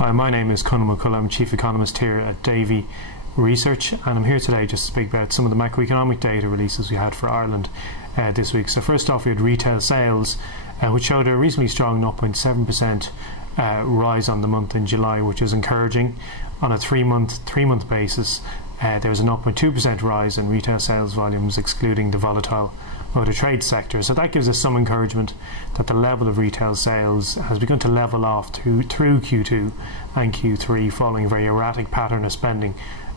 Hi, my name is Conall MacCoille. I'm Chief Economist here at Davy Research, and I'm here today just to speak about some of the macroeconomic data releases we had for Ireland this week. So first off, we had retail sales, which showed a reasonably strong 0.7% rise on the month in July, which is encouraging. On a three-month basis, there was a 0.2% rise in retail sales volumes, excluding the volatile motor trade sector. So that gives us some encouragement that the level of retail sales has begun to level off through Q2 and Q3, following a very erratic pattern of spending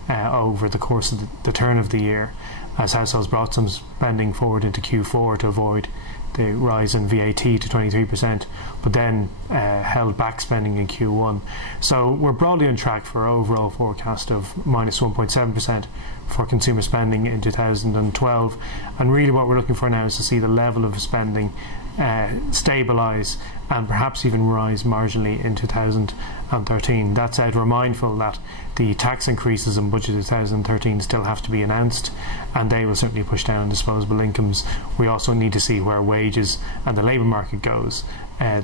over the course of the turn of the year, as households brought some spending forward into Q4 to avoid the rise in VAT to 23%, but then held back spending in Q1. So we're broadly on track for our overall forecast of minus 1.7% for consumer spending in 2012, and really what we're looking for now is to see the level of spending stabilise and perhaps even rise marginally in 2013. That said, we're mindful that the tax increases in budget 2013 still have to be announced, and they will certainly push down disposable incomes. We also need to see where wages and the labour market goes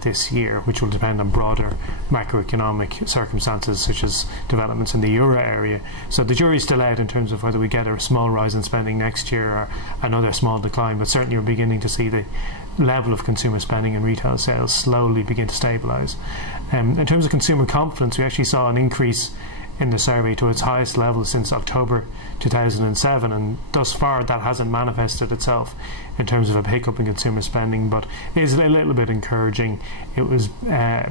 this year, which will depend on broader macroeconomic circumstances such as developments in the euro area. So the jury's still out in terms of whether we get a small rise in spending next year or another small decline, but certainly we're beginning to see the level of consumer spending and retail sales slowly begin to stabilise. In terms of consumer confidence, we actually saw an increase in the survey to its highest level since October 2007, and thus far that hasn't manifested itself in terms of a pickup in consumer spending, but it is a little bit encouraging. It was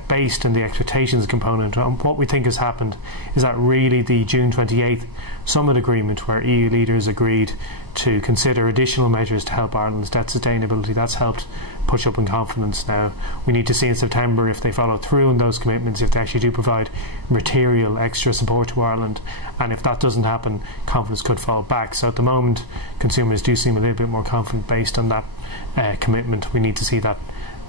based on the expectations component, and what we think has happened is that really the June 28th summit agreement, where EU leaders agreed to consider additional measures to help Ireland's debt sustainability, that's helped push up in confidence. Now we need to see in September if they follow through on those commitments, if they actually do provide material extra support to Ireland, and if that doesn't happen, confidence could fall back. So at the moment, consumers do seem a little bit more confident based on that commitment. We need to see that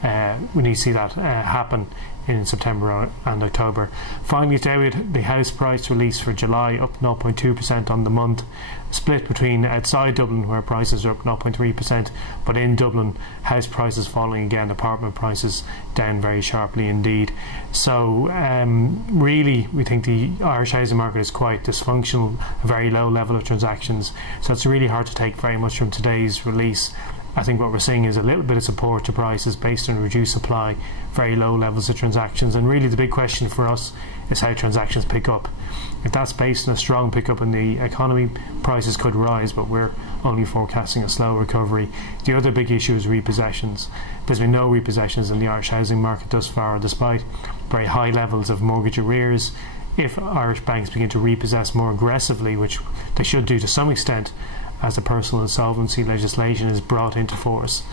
happen in September and October. Finally, today we had the house price release for July, up 0.2% on the month, split between outside Dublin, where prices are up 0.3%, but in Dublin, house prices falling again, apartment prices down very sharply indeed. So really we think the Irish housing market is quite dysfunctional, a very low level of transactions, so it's really hard to take very much from today's release. I think what we're seeing is a little bit of support to prices based on reduced supply, very low levels of transactions, and really the big question for us is how transactions pick up. If that's based on a strong pickup in the economy, prices could rise, but we're only forecasting a slow recovery. The other big issue is repossessions. There's been no repossessions in the Irish housing market thus far, despite very high levels of mortgage arrears. If Irish banks begin to repossess more aggressively, which they should do to some extent, as the personal insolvency legislation is brought into force,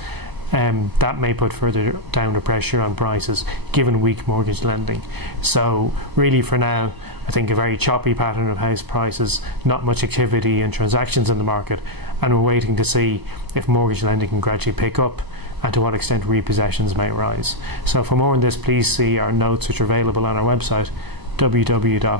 that may put further downward pressure on prices given weak mortgage lending. So really for now, I think a very choppy pattern of house prices, not much activity and transactions in the market, and we're waiting to see if mortgage lending can gradually pick up and to what extent repossessions might rise. So for more on this, please see our notes which are available on our website www.davy.ie.